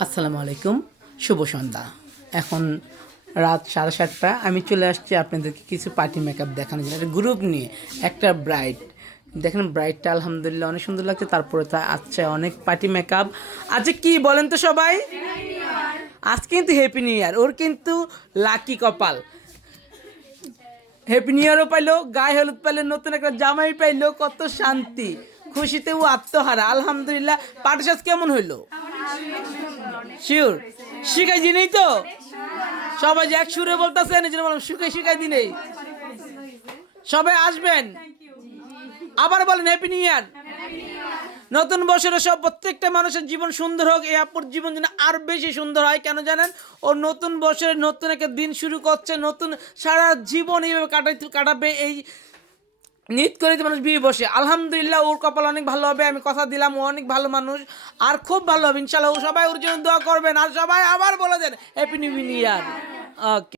আসসালামু আলাইকুম, শুভ সন্ধ্যা। এখন রাত 7:30। আমি চলে আসছি আপনাদেরকে কিছু পার্টি মেকআপ দেখানোর জন্য। একটা গ্রুপ নিয়ে একটা ব্রাইড দেখেন, ব্রাইডটা আলহামদুলিল্লাহ অনেক সুন্দর লাগছে। তারপরে তা আচ্ছা অনেক পার্টি মেকআপ আচ্ছা, কি বলেন তো সবাই? আজকে কিন্তু হ্যাপি নিউ ইয়ার, ওর কিন্তু লাকি কপাল। হ্যাপি নিউ ইয়ারও পাইলো, গায়ে হলুদ পাইলো, নতুন একটা জামাই পাইলো, কত শান্তি খুশিতে ও আত্মহারা। আলহামদুলিল্লাহ। পার্টি সাজ কেমন হইলো? শিওর শিখাই দিনেই তো সবাই যে এক সুরে বলতেছেন, এই জন্য বললাম শিখাই দিনেই। সবাই আসবেন, আবার বলেন হ্যাপি নিউ ইয়ার। নতুন বছরে সব প্রত্যেকটা মানুষের জীবন সুন্দর হোক, এই আপুর জীবন যেন আর বেশি সুন্দর হয়। কেন জানেন? ও নতুন বছরে নতুন একটা দিন শুরু করছে, নতুন সারা জীবন এইভাবে কাটাবে। এই নিত করে মানুষ বিয়ে বসে। আলহামদুলিল্লাহ, ওর কপাল অনেক ভালো হবে, আমি কথা দিলাম। ও অনেক ভালো মানুষ, আর খুব ভালো হবে ইনশাল্লাহ। ও সবাই ওর জন্য দোয়া করবেন, আর সবাই আবার বলে দেন হ্যাপি নিউ ইয়ার। ওকে।